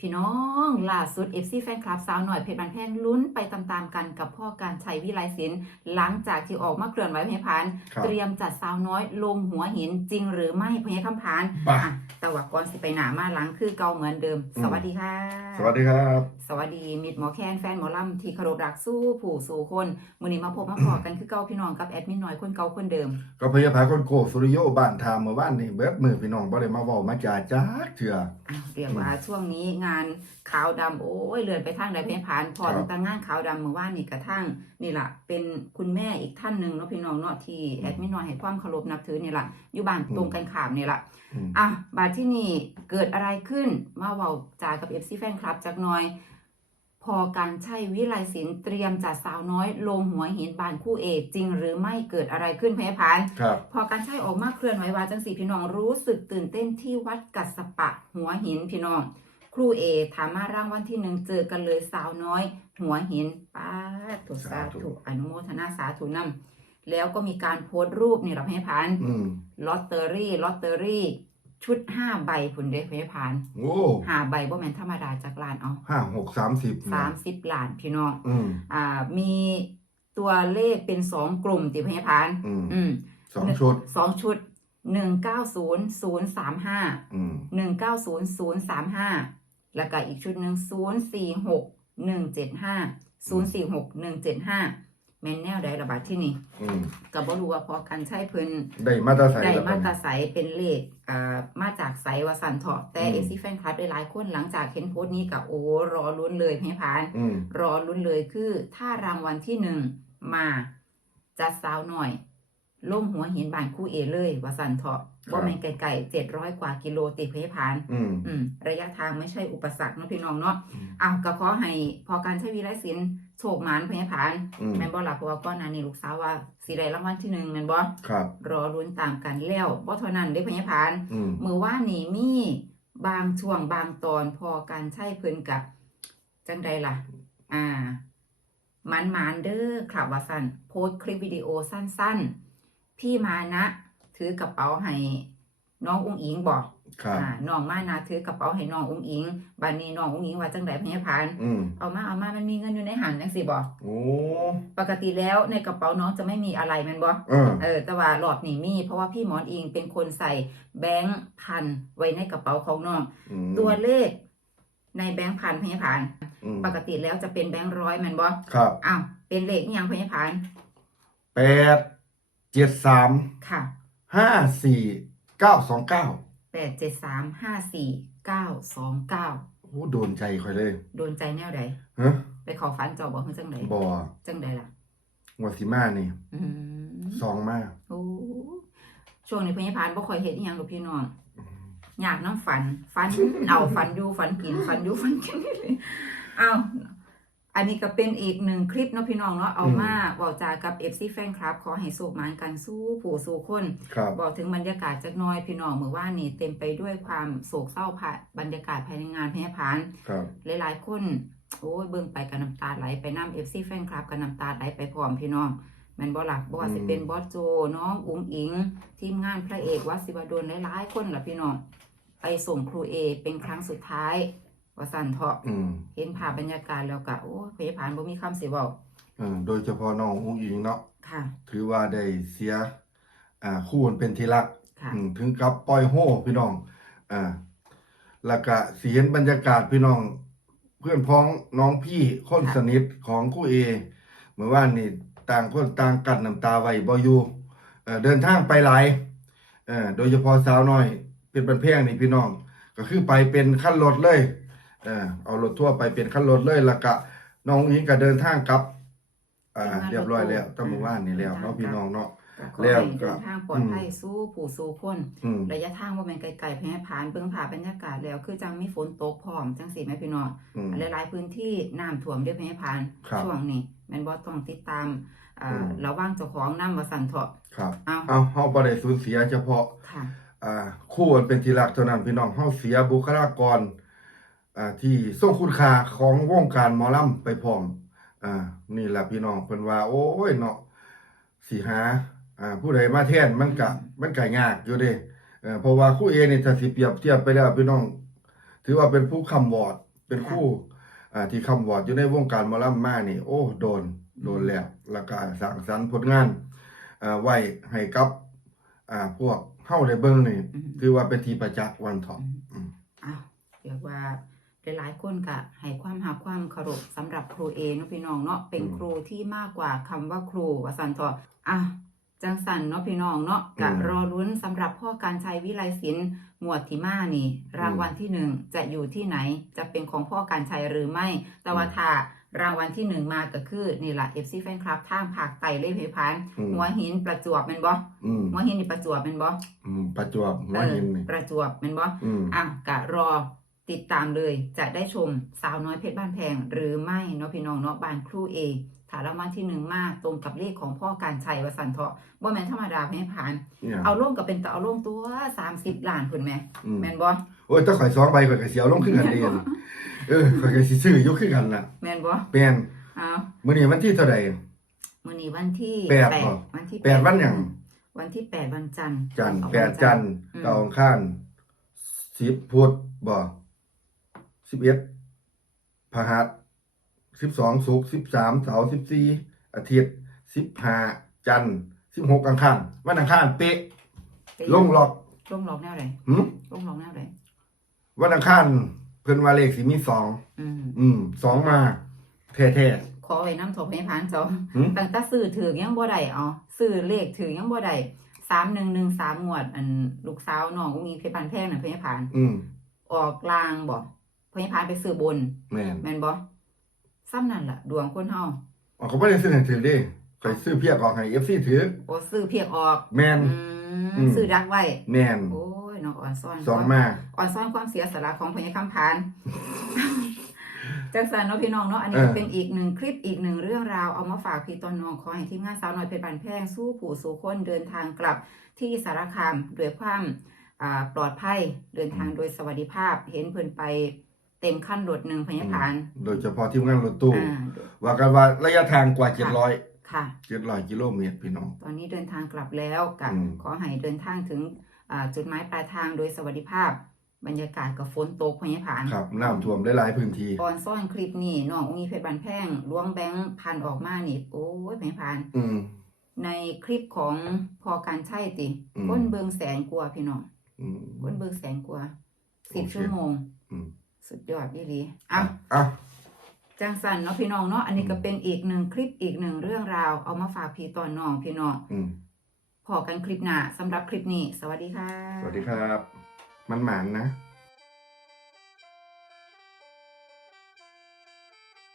พี่น้องล่าสุด FC แฟนคลับสาวหน่อยเพชรบันแพงลุ้นไปตามๆกันกับพ่อการชัยวิไลศิลป์หลังจากที่ออกมาเคลื่อนไหวพยพาน ครับ เตรียมจัดสาวน้อยลงหัวหินจริงหรือไม่พยคำพานบ้าอะแต่ว่าก่อนสิไปหนามาหลังคือเก่าเหมือนเดิม อืม สวัสดีค่ะ สวัสดีครับ สวัสดีมิดหมอแคนแฟนหมอลำที่เคารพรักสู้ผู้สู่คนมื้อนี้มาพบมาพอกันคือเก่าพี่น้องกับแอดมินน้อยคนเก่าคนเดิม ก็พยาพาคนโกสุริโยบ้านทามเมื่อวานนี่เบิดมือพี่น้องบ่ได้มาเว้ามาจาจักเถื่ออะเรียกว่าช่วงนี้งานขาวดำโอ้ยเลื่อนไปทางใดเพนผ่านพอครับตั้งแต่งานขาวดำเมื่อวานนี่กระทั่งนี่ล่ะเป็นคุณแม่อีกท่านหนึ่งเนาะพี่น้องเนาะที่แอดมินน้อยให้ความเคารพนับถือนี่ล่ะอยู่บ้านตรงกันขามนี่ล่ะอืมอะบาดที่นี่เกิดอะไรขึ้นมาเว้าจากับ FC แฟนคลับจักหน่อย พอการใช้วิไลศิลป์เตรียมจัดสาวน้อยลงหัวหินบานคู่เอกจริงหรือไม่เกิดอะไรขึ้นพยาพานครับพอการใช้ออกมาเคลื่อนไหววาจังสีพี่น้องรู้สึกตื่นเต้นที่วัดกัสปะหัวหินพี่น้อง ครูเอถามมาร่างวันที่หนึ่งเจอกันเลยสาวน้อย หัวหินป้าดถูกสาสาธุธุอนุโมทนาสาธุนำแล้วก็มีการโพสต์รูปนี่เราให้ผ่านอืมลอตเตอรี่ลอตเตอรี่ ชุดห้าใบผุนเด้ให้ผ่านโอ้ห้าใบบ่แม่นธรรมดาจากลานเอาห้าหกสามสิบสามสิบล้านพี่น้องอืมอ่า มีตัวเลขเป็นสองกลุ่มติให้ผ่านอืมอืมสองชุดสองชุดหนึ่งเก้าศูนย์ศูนย์สามห้าอืมหนึ่งเก้าศูนย์ศูนย์สามห้า แล้วก็อีกชุดหนึ่งศูนย์สี่หกหนึ่งเจ็ดห้าศูนย์สี่หกหนึ่งเจ็ดห้าแมนแนวใดระบาดที่นี่อืมก็บ่รู้ว่าพอกันใช้เพิ่น ได้มาตรฐานได้แล้วมากันตราใสเป็นเลขอ่ามาจากไสวสันเถาะแต่อืม เอซีแฟนคลับหลายๆคนหลังจากเห็นโพสต์นี้กับโอ้รอลุ้นเลยให้ผ่าน อืมรอลุ้นเลยคือถ้ารางวัลที่หนึ่งมาจะสาวหน่อย ลงหัวหินบานคู่เอเลยว่าสันเถาะว่าแม่นไกลๆเจ็ดร้อยกว่ากิโลติดเพพานอืมอืมระยะทางไม่ใช่อุปสรรคเนาะพี่น้องเนาะอืมอ้าวก็ขอให้พอการใช้วีรศิลป์โชคหมานเพพานอืมแม่นบ่ล่ะเพราะว่าก้อนหน้านี้ลูกสาวว่าสิได้รางวัลที่หนึ่งแม่นบ่ครับรอลุ้นตามกันแล้วบ่เท่านั้นได้เพพานอืมมือว่านี่มีบางช่วงบางตอนพอการใช้เพิ่นกับจังใดล่ะ อ่ามันมานเด้อครับว่าสั้นโพสต์คลิปวิดีโอสั้นๆ พี่มานะ ถือกระเป๋าให้น้องอุ้งอิงบอกครับอ่าน้องมานะถือกระเป๋าให้น้องอุ้งอิงบัดนี้น้องอุ้งอิงว่าจังใดพยาพานอืมเอามาเอามามันมีเงินอยู่ในหันจังสิบอกโอ้ปกติแล้วในกระเป๋าน้องจะไม่มีอะไรแมันบ่ เออ เออแต่ว่ารอบนี้มี เพราะว่าพี่หมอนอิงเป็นคนใส่แบงค์พันไว้ในกระเป๋าของน้อง อืมตัวเลขในแบงค์พันพยาพานอืมปกติแล้วจะเป็นแบงค์ร้อยแมันบ่ครับอ้าวเป็นเลขอิหยังพยาพานแปด เจ็ดสามค่ะห้าสี่เก้าสองเก้าแปดเจ็ดสามห้าสี่เก้าสองเก้าโอ้โดนใจคอยเลยโดนใจแนวใดฮะไปขอฟันเจอบอกเฮ้จังใดบ่จังใดล่ะงวดสิมานี่อืมสองมาโอ้ช่วงนี้พยาพานบ่ค่อยเห็นอีหยังหรอกพี่น้องอยากน้ำฝัน ฝัน เอาฝันอยู่ฝันกินฝันอยู่ฝันกินเอา อันนี้ก็เป็นอีกหนึ่งคลิปเนาะพี่น้องเนาะเอามาบอกจากับเอฟซีแฟนคลับ ขอให้สูบหมานกันสู้ผู้สู้คนครับบอกถึงบรรยากาศจักหน้อยพี่น้องเมื่อว่านนี่เต็มไปด้วยความโศกเศร้าผ่าบรรยากาศภายในงานพยาพานครับหลายๆคนโอ้ยเบิ่งไปกับน้ำตาไหลไปน้ำเอฟซีแฟนคลับกับน้ำตาไหลไปพร้อมพี่น้องแมันบ่หลักบ่ว่าสิเป็นบอสโจน้องอุ้งอิง ทีมงานพระเอกวัดศิวดลหลายๆคนล่ะพี่น้องไปส่งครูเอเป็นครั้งสุดท้าย ว่าสันเถาะอืมเห็นภาพบรรยากาศแล้วก็โอ้ยพยาพานบ่มีคำสิเว้าเออโดยเฉพาะน้องอุ้งอิงเนาะค่ะ ถือว่าได้เสียอ่าคู่คนเป็นที่รัก ค่ะ อืมถึงกับปล่อยโห่พี่น้อง อ่า แล้วก็เสียนบรรยากาศพี่น้อง เพื่อนพ้องน้องพี่คนสนิทของคู่เอเมื่อวานนี่ต่างคนต่างกัดน้ำตาไว้บ่อยู่เอ่อเดินทางไปหลายเอ่อโดยเฉพาะสาวน้อย เป็นบันเพียงนี่พี่น้อง ก็คือไปเป็นขั้นรถเลย เออเอารถทั่วไปเป็นขั้นรถเลยแล้วก็น้องอิงก็เดินทางกลับอ่าเรียบร้อยแล้วตั้งเมื่อวานนี่แล้วเนาะพี่น้องเนาะก็ขอแล้วให้ก็เดินทางปลอดภัยสู้ผู้สู้คนอืม ระยะทางว่าแมันไกลๆแพ้ผ่านเบิ่งผ่าบรรยากาศแล้วคือจังมีฝนตกพร้อมจังสิแม่พี่น้อง อืม หลายๆพื้นที่น้ำท่วมเด้อแพ้ผ่านครับช่วงนี้แม่นบ่ต้องติดตามอ่าอืม ระวังเจ้าของน้ำว่าสั่นเถาะครับ เอาเอาเฮาบ่ได้สูญเสียเฉพาะ ค่ะ อ่าคู่อันเป็นที่รักเท่านั้นพี่น้องเฮาเสียบุคลากรอ่า ที่ทรงคุณค่าของวงการหมอลำไปพร้อมอ่านี่แหละพี่น้องเพิ่นว่า โอ้ยเนาะสิหาอ่าผู้ใดมาแทนมันก็มันก็ยากอยู่เด้เออเพราะว่าคู่เอนี่ถ้าสิเปรียบเทียบไปแล้วพี่น้อง ถือว่าเป็นผู้คำวอดเป็นครู่อ่าที่คำวอดอยู่ในวงการหมอลำมานี่ โอ้โดนโดนแล้วแล้วก็สร้างสรรค์ผลงานอ่าไว้ให้กับอ่าพวกเฮาได้เบิ่งนี่อืมถือว่าเป็นที่ประจักษ์วันทองอืมอ้าวเรียกว่า หลายๆคนก็ให้ความหาความเคารพสำหรับครูเอเนาะพี่น้องเนาะเป็นอืมครูที่มากกว่าคำว่าครูว่าสันทอะอะจังสันเนาะพี่น้องเนาะกะอืมรอลุ้นสำหรับพ่อการชัยวิไลศิลป์หมวดที่มานี่ รางวัลที่หนึ่งจะอยู่ที่ไหนจะเป็นของพ่อการชัยหรือไม่ แต่ว่าอืมถ้ารางวัลที่หนึ่งมาก็คือนี่แหละ FC แฟนคลับทางภาคไต่เล่เพพานอืมหัวหินประจวบเป็นบ่อืมหัวหินนี่ประจวบเป็นบ่อืมประจวบหัวหินนี่เออประจวบเป็นบ่อืมอะกะรอ ติดตามเลยจะได้ชมสาวน้อยเพชรบ้านแพง หรือไม่เนาะพี่น้องเนาะบ้านครูเอถารางวัลที่หนึ่งมากตรงกับเลขของพ่อการชัยวสันเถาะบ่แม่นธรรมดาให้ผ่าน เนี่ยเอาลงก็เป็นแต่เอาลงตัว30ล้านคุณแม่อืมแม่นบ่โอ้ยถ้าข่อยสองใบข่อยก็สิเอาลงขึ้นกันเดียนเออข่อยก็สิซื้ออยู่ขึ้นกันน่ะแม่นบ่แม่นเอามื้อนี้วันที่เท่าใด มื้อนี้วันที่แปดแปเหรอ วันที่แปดวันหยังวันที่แปดวันจันทร์จันทร์เอาแปดจันทร์อืมเก้าอังคารสิบพุธบ่ สิบเอ็ดพฤหัสสิบสองศุกร์สิบสามเสาร์สิบสี่อาทิตย์สิบห้าจันทร์สิบหกอังคารวันอังคารเป๊ะไปลงล็อกลงล็อกแนวไหนหึลงล็อกแนวไหนวันอังคารเพิ่นว่าเลขสิมีสองอืมอืมสองมาแท้ขอไว้น้ำถกให้ผ่านเจ้าหึตั้งแต่ซื้อถือยังบ่ได้เอาซื้อเลขถือยังบ่ได้สามหนึ่งหนึ่งสามงวด อันลูกสาวน้องอุ้งอิงเพชรพันแพงน่ะเพชรพานๆอืมออกลางบ่เพชรพานไปซื้อบนแม่นแม่นบ่ซ้ำนั่นล่ะ ดวงคนเฮาอ๋อเขาไม่ได้ซื้อให้ถือเด้ข่อยซื้อเพียกออกให้ FC ถือ โอ้ซื้อเพียกออก แม่นอือืมมซื้อดักไว้ แม่นโอ้ยน้องอ่อนซ่อนสองมาอ่อนซ่อนความเสียสละของพญาคำพาน จังสันเนาะพี่น้องเนาะอันนี้ก็เป็นอีกหนึ่งคลิปอีกหนึ่งเรื่องราวเอามาฝากพี่ต้นน้องขอให้ทีมงานสาวน้อยเพชรบันแพงสู้ผู้สู้คนเดินทางกลับที่สารคามด้วยความอ่าปลอดภัยเดินทางโดยสวัสดิภาพ เห็นเพิ่นไปเต็มขั้นรถหนึ่งพญาพานโดยเฉพาะทีมงานรถตู้ อ่าว่ากันว่าระยะทางกว่าค่ะ700 ค่ะ 700 กิโลเมตรพี่น้อง ตอนนี้เดินทางกลับแล้วกับอืม ขอให้เดินทางถึงอ่าจุดหมายปลายทางโดยสวัสดิภาพ บรรยากาศกับฝนตกพญาพานครับน้ำท่วมหลายๆพื้นที่ ตอนซ่อนคลิปนี่น้ององค์นี้เพชรบันแพงล้วงแบงค์พันออกมานี่โอ้ยพญาพานอืม ในคลิปของพอการใช่ติอืม ก้นเบิงแสนกว่าพี่น้องอืม ก้นเบิงแสนกว่าสิบโอเคชั่วโมงอืม สุดยอดยี่ลีอะอะจังสันเนาะพี่น้องเนาะอันนี้ก็เป็นอีกหนึ่งคลิปอีกหนึ่งเรื่องราวเอามาฝากพี่ตอนน้องพี่น้องอืมพอกันคลิปหน้าสำหรับคลิปนี้ สวัสดีค่ะ สวัสดีครับ มันหมานนะ